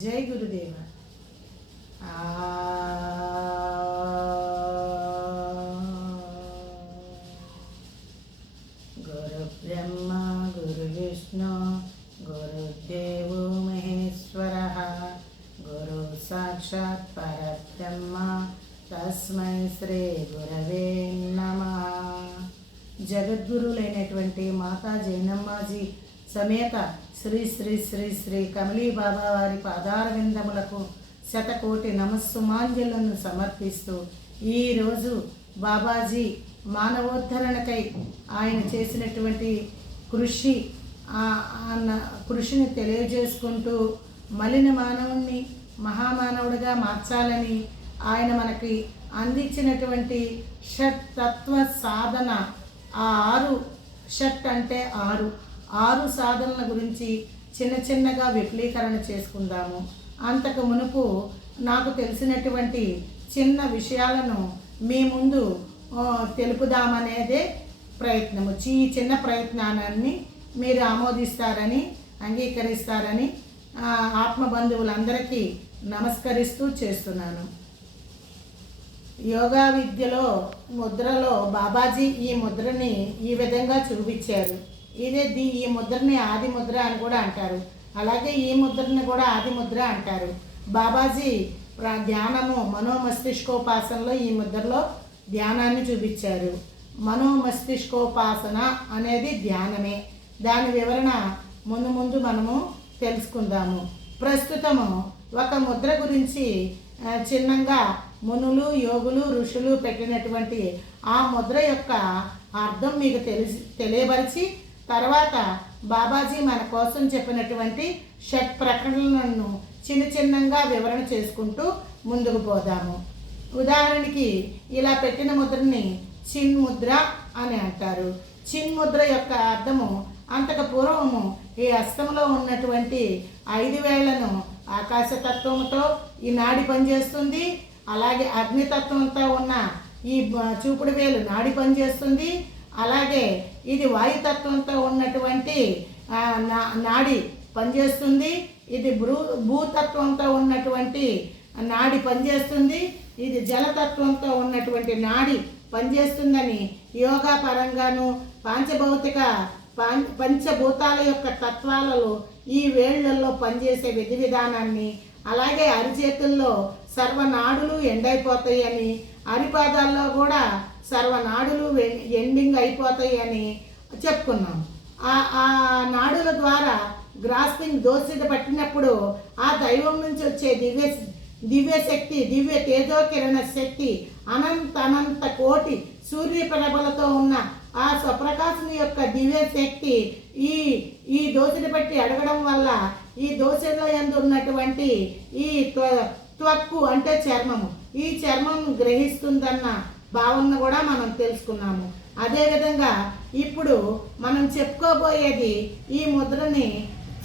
जय गुरुदेव। गुरु ब्रह्मा गुरु विष्णु गुरुदेव महेश्वरः गुरु साक्षात् परब्रह्म तस्मै श्री गुरवे नमः। జగద్గురులైనటువంటి మాతా జైనమ్మాజీ సమేత శ్రీ శ్రీ శ్రీ శ్రీ కమలీ బాబా వారి పాదార విందములకు శతకోటి నమస్సుమాంజలను సమర్పిస్తూ ఈరోజు బాబాజీ మానవోద్ధరణకై ఆయన చేసినటువంటి కృషిని తెలియజేసుకుంటూ మలిన మానవుణ్ణి మహామానవుడిగా మార్చాలని ఆయన మనకి అందించినటువంటి షట్ తత్వ సాధన, ఆ 6 షట్ అంటే 6 సాధనల గురించి చిన్నగా విపులీకరణ చేసుకుందాము. అంతకు మునుపు నాకు తెలిసినటువంటి చిన్న విషయాలను మీ ముందు తెలుపుదామనేదే ప్రయత్నము. ఈ చిన్న ప్రయత్నాన్ని మీరు ఆమోదిస్తారని, అంగీకరిస్తారని ఆత్మబంధువులందరికీ నమస్కరిస్తూ చేస్తున్నాను. యోగా విద్యలో ముద్రలో బాబాజీ ఈ ముద్రని ఈ విధంగా చూపించారు. ఈ ముద్రని ఆది ముద్ర అని కూడా అంటారు. అలాగే ఈ ముద్రని కూడా ఆది ముద్ర అంటారు. బాబాజీ ధ్యానము మనోమస్తిష్కోపాసనలో ఈ ముద్రలో ధ్యానాన్ని చూపించారు. మనోమస్తిష్కోపాసన అనేది ధ్యానమే. దాని వివరణ ముందు మనము తెలుసుకుందాము. ప్రస్తుతము ఒక ముద్ర గురించి చిన్నగా మునులు, యోగులు, ఋషులు పెట్టినటువంటి ఆ ముద్ర యొక్క అర్థం మీకు తెలియపరిచి తర్వాత బాబాజీ మన కోసం చెప్పినటువంటి షట్ ప్రకటనలను చిన్నగా వివరణ చేసుకుంటూ ముందుకు పోదాము. ఉదాహరణకి ఇలా పెట్టిన ముద్రని చిన్ ముద్ర అని అంటారు. చిన్ ముద్ర యొక్క అర్థము అంతకు పూర్వము ఈ హస్తంలో ఉన్నటువంటి 5 వేళ్లను ఆకాశతత్వంతో ఈ నాడి పనిచేస్తుంది. అలాగే అగ్నితత్వంతో ఉన్న ఈ చూపుడు వేలు నాడి పనిచేస్తుంది. అలాగే ఇది వాయుతత్వంతో ఉన్నటువంటి నాడి పనిచేస్తుంది. ఇది భూతత్వంతో ఉన్నటువంటి నాడి పనిచేస్తుంది. ఇది జలతత్వంతో ఉన్నటువంటి నాడి పనిచేస్తుందని యోగా పరంగాను పంచభూతాల యొక్క తత్వాలలో ఈ వేళ్లలో పనిచేసే విధి విధానాన్ని, అలాగే అరిచేతుల్లో సర్వనాడులు ఎండైపోతాయి అని, అరిపాదాల్లో కూడా సర్వనాడులు ఎండింగ్ అయిపోతాయి అని చెప్పుకున్నాం. ఆ నాడుల ద్వారా గ్రాస్పింగ్ దోసిద పట్టినప్పుడు ఆ దైవం నుంచి వచ్చే దివ్యశక్తి, దివ్య తేజోకిరణ శక్తి అనంత కోటి సూర్యప్రభలతో ఉన్న ఆ స్వప్రకాశం యొక్క దివ్య శక్తి ఈ దోసిని బట్టి అడగడం వల్ల ఈ దోసిలో యందు ఉన్నటువంటి ఈ త్వక్కు అంటే చర్మము, ఈ చర్మం గ్రహిస్తుందన్న భావన కూడా మనం తెలుసుకున్నాము. అదేవిధంగా ఇప్పుడు మనం చెప్పుకోబోయేది ఈ ముద్రని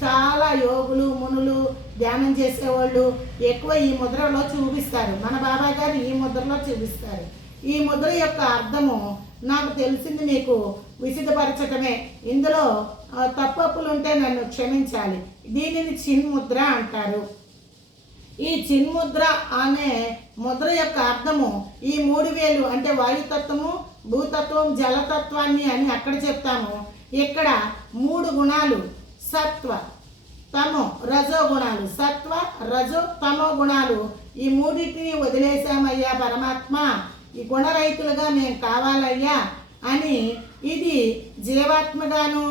చాలా యోగులు, మునులు, ధ్యానం చేసేవాళ్ళు ఎక్కువ ఈ ముద్రలో చూపిస్తారు. మన బాబా గారు ఈ ముద్రలో చూపిస్తారు. ఈ ముద్ర యొక్క అర్థము నాకు తెలిసింది మీకు విశదపరచటమే. ఇందులో తప్పులు ఉంటే నన్ను క్షమించాలి. దీనిని చిన్ ముద్ర అంటారు. ఈ చిన్ ముద్ర అనే ముద్ర యొక్క అర్థము ఈ 3 వేలు అంటే వాయుతత్వము, భూతత్వం, జలతత్వాన్ని అని అక్కడ చెప్తాము. ఇక్కడ 3 గుణాలు సత్వ, తమో, రజో గుణాలు, సత్వ, రజో, తమో గుణాలు ఈ 3టిని వదిలేశామయ్యా పరమాత్మ, ఈ గుణరహితులుగా మేము కావాలయ్యా అని ఇది జీవాత్మగాను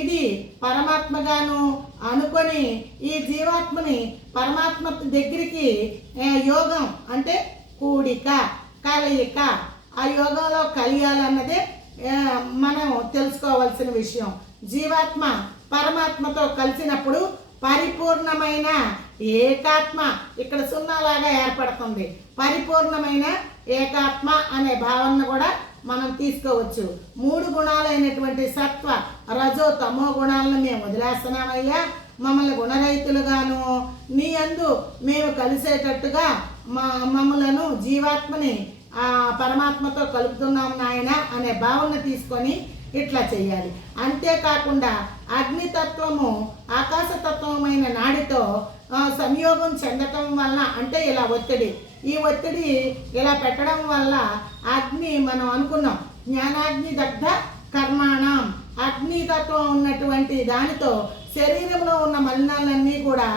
ఇది పరమాత్మగాను అనుకొని ఈ జీవాత్మని పరమాత్మ దగ్గరికి యోగం అంటే కూడిక, కలయిక, ఆ యోగంలో కలియాలన్నదే మనం తెలుసుకోవాల్సిన విషయం. జీవాత్మ పరమాత్మతో కలిసినప్పుడు పరిపూర్ణమైన ఏకాత్మ ఇక్కడ సున్నాలాగా ఏర్పడుతుంది. పరిపూర్ణమైన ఏకాత్మ అనే భావన కూడా మనం తీసుకోవచ్చు. 3 గుణాలైనటువంటి సత్వ, రజో, తమో గుణాలను మేము వదిలేస్తున్నామయ్యా, మమ్మల్ని గుణరహితులుగాను నీ యందు మేము కలిసేటట్టుగా మమ్మలను జీవాత్మని పరమాత్మతో కలుపుతున్నాం నాయన అనే భావన తీసుకొని ఇట్లా చేయాలి. అంతేకాకుండా అగ్నితత్వము ఆకాశతత్వమైన నాడితో సంయోగం చెందటం వల్ల, అంటే ఇలా ఈ ఒత్తిడి ఇలా పెట్టడం వల్ల అగ్ని, మనం అనుకున్నాం జ్ఞానాగ్ని దగ్ధ కర్మాణం, అగ్నితత్వం ఉన్నటువంటి దానితో శరీరంలో ఉన్న మలినాలన్నీ కూడా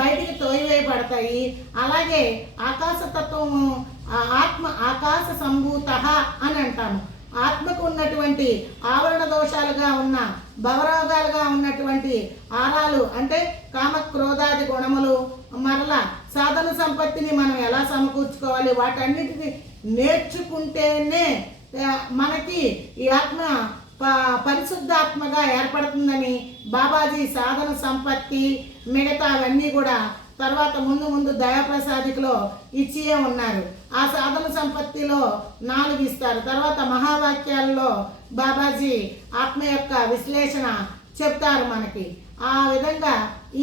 బయటికి తోయివేయబడతాయి. అలాగే ఆకాశతత్వము, ఆకాశ సంభూత అని అంటాము. ఆత్మకు ఉన్నటువంటి ఆవరణ దోషాలుగా ఉన్న, భవరోగాలుగా ఉన్నటువంటి ఆరాలు, అంటే కామక్రోధాది గుణములు, మరలా సాధన సంపత్తిని మనం ఎలా సమకూర్చుకోవాలి, వాటన్నిటిని నేర్చుకుంటేనే మనకి ఈ ఆత్మ పరిశుద్ధాత్మగా ఏర్పడుతుందని బాబాజీ సాధన సంపత్తి మిగతావన్నీ కూడా తర్వాత ముందు దయాప్రసాదికలో ఇచ్చియే ఉన్నారు. ఆ సాధన సంపత్తిలో 4 ఇస్తారు. తర్వాత మహావాక్యాల్లో బాబాజీ ఆత్మ యొక్క విశ్లేషణ చెప్తారు మనకి. ఆ విధంగా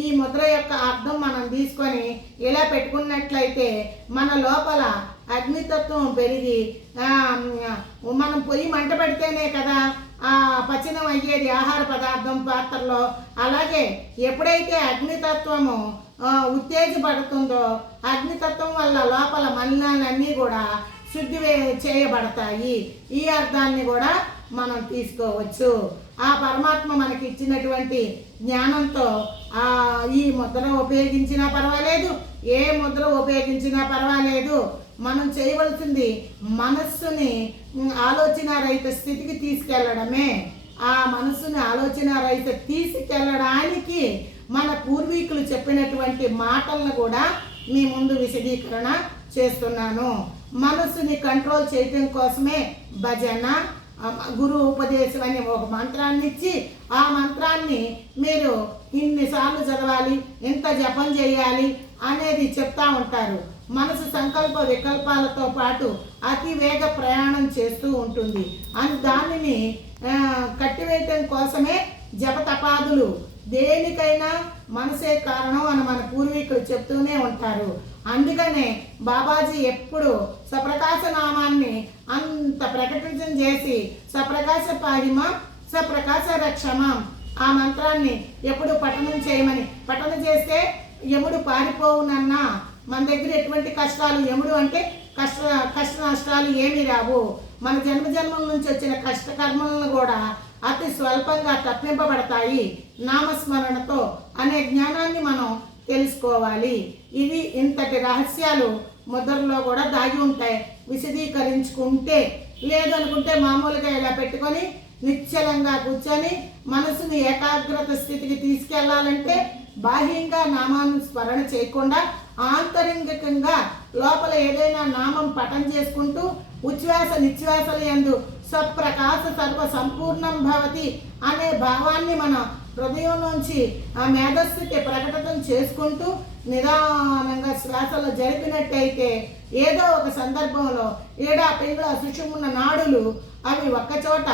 ఈ ముద్ర యొక్క అర్థం మనం తీసుకొని ఇలా పెట్టుకున్నట్లయితే మన లోపల అగ్నితత్వం పెరిగి, మనం పొయ్యి మంట పెడితేనే కదా పచనం అయ్యేది ఆహార పదార్థం పాత్రలో. అలాగే ఎప్పుడైతే అగ్నితత్వము ఉత్తేజపడుతుందో, అగ్నితత్వం వల్ల లోపల మలినాలన్నీ కూడా శుద్ధి చేయబడతాయి. ఈ అర్థాన్ని కూడా మనం తీసుకోవచ్చు. ఆ పరమాత్మ మనకి ఇచ్చినటువంటి జ్ఞానంతో ఈ ముద్ర ఉపయోగించినా పర్వాలేదు, ఏ ముద్ర ఉపయోగించినా పర్వాలేదు, మనం చేయవలసింది మనస్సుని ఆలోచన రహిత స్థితికి తీసుకెళ్లడమే. ఆ మనస్సుని ఆలోచన రహిత తీసుకెళ్ళడానికి మన పూర్వీకులు చెప్పినటువంటి మాటలను కూడా మీ ముందు విశదీకరణ చేస్తున్నాను. మనస్సుని కంట్రోల్ చేయటం కోసమే భజన, గురు ఉపదేశం అనే ఒక మంత్రాన్ని ఇచ్చి, ఆ మంత్రాన్ని మీరు ఇన్నిసార్లు చదవాలి, ఇంత జపం చేయాలి అనేది చెప్తా ఉంటారు. మనసు సంకల్ప వికల్పాలతో పాటు అతి వేగ ప్రయాణం చేస్తూ ఉంటుంది. దానిని కట్టివేయటం కోసమే జపతపాదులు. దేనికైనా మనసే కారణం అని మన పూర్వీకులు చెప్తూనే ఉంటారు. అందుకనే బాబాజీ ఎప్పుడు సప్రకాశ నామాన్ని అంత ప్రకటన చేసి సప్రకాశ పాహిమ సప్రకాశ రక్షమం ఆ మంత్రాన్ని ఎప్పుడు పఠనం చేస్తే యముడు పారిపోవునన్నా మన దగ్గర ఎటువంటి కష్టాలు, యముడు అంటే కష్ట నష్టాలు ఏమీ రావు. మన జన్మల నుంచి వచ్చిన కష్టకర్మలను కూడా అతి స్వల్పంగా తప్పింపబడతాయి నామస్మరణతో అనే జ్ఞానాన్ని మనం తెలుసుకోవాలి. ఇవి ఇంతటి రహస్యాలు ముద్రలో కూడా దాగి ఉంటాయి. విశదీకరించుకుంటే, లేదనుకుంటే మామూలుగా ఇలా పెట్టుకొని నిశ్చలంగా కూర్చొని మనసుని ఏకాగ్రత స్థితికి తీసుకెళ్లాలంటే బాహ్యంగా నామాన్ని స్మరణ చేయకుండా ఆంతరంగికంగా లోపల ఏదైనా నామం పఠం చేసుకుంటూ ఉచ్ఛ్వాస నిశ్వాసల యందు సప్రకాశ సర్వ సంపూర్ణం భవతి అనే భావాన్ని మన హృదయం నుంచి ఆ మేధస్థితి ప్రకటన చేసుకుంటూ నిదానంగా శ్వాసలు జరిపినట్టయితే ఏదో ఒక సందర్భంలో ఏడాపిండ్ల సుషుమ్న నాడులు అవి ఒక్కచోట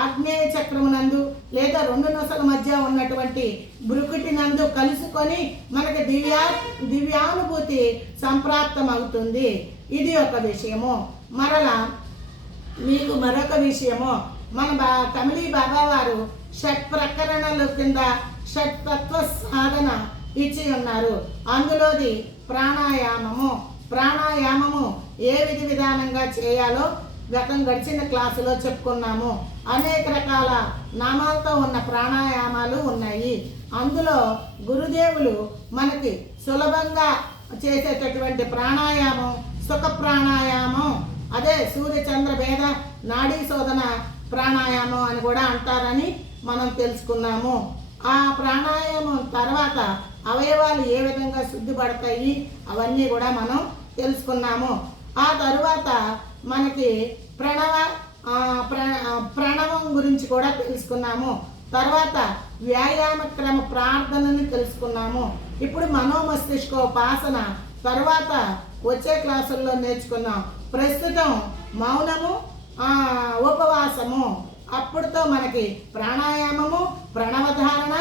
ఆగ్నేయ చక్రమునందు లేదా 2 నొసల మధ్య ఉన్నటువంటి బ్రుకుటి నందు కలుసుకొని మనకి దివ్యానుభూతి సంప్రాప్తం అవుతుంది. ఇది ఒక విషయము. మరలా మీకు మరొక విషయము, మన కమలీ బాబా వారు షట్ ప్రకరణల కింద షట్ తత్వ సాధన ఇచ్చి ఉన్నారు. అందులోది ప్రాణాయామము ఏ విధానంగా చేయాలో గడిచిన క్లాసులో చెప్పుకున్నాము. అనేక రకాల నామాలతో ఉన్న ప్రాణాయామాలు ఉన్నాయి. అందులో గురుదేవులు మనకి సులభంగా చేసేటటువంటి ప్రాణాయామం సుఖ ప్రాణాయామం, అదే సూర్యచంద్ర భేద నాడీ శోధన ప్రాణాయామం అని కూడా అంటారని మనం తెలుసుకున్నాము. ఆ ప్రాణాయామం తర్వాత అవయవాలు ఏ విధంగా శుద్ధిపడతాయి అవన్నీ కూడా మనం తెలుసుకున్నాము. ఆ తరువాత మనకి ప్రణవం గురించి కూడా తెలుసుకున్నాము. తర్వాత వ్యాయామ క్రమ ప్రార్థనని తెలుసుకున్నాము. ఇప్పుడు మనోమస్తిష్కోపాసన తర్వాత వచ్చే క్లాసుల్లో నేర్చుకున్నాం. ప్రస్తుతం మౌనము, ఉపవాసము, అప్పుడుతో మనకి ప్రాణాయామము, ప్రణవధారణ,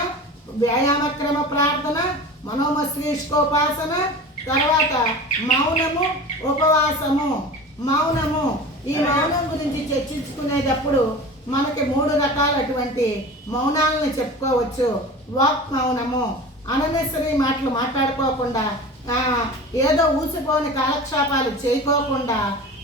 వ్యాయామక్రమ ప్రార్థన, మనోమస్తిష్కోపాసన, తర్వాత మౌనము, ఉపవాసము. ఈ మౌనం గురించి చర్చించుకునేటప్పుడు మనకి 3 రకాలటువంటి మౌనాలను చెప్పుకోవచ్చు. వాక్ మౌనము, అననెసరీ మాటలు మాట్లాడుకోకుండా ఏదో ఊసిపోని కాలక్షేపాలు చేయకోకుండా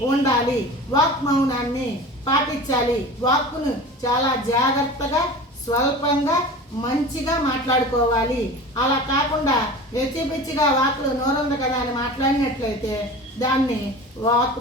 ఉండాలి. వాక్ మౌనాన్ని పాటించాలి. వాక్కును చాలా జాగ్రత్తగా స్వల్పంగా మంచిగా మాట్లాడుకోవాలి. అలా కాకుండా రెచ్చిపిచ్చిగా వాక్కులు నోరుంది కదా అని మాట్లాడినట్లయితే దాన్ని వాక్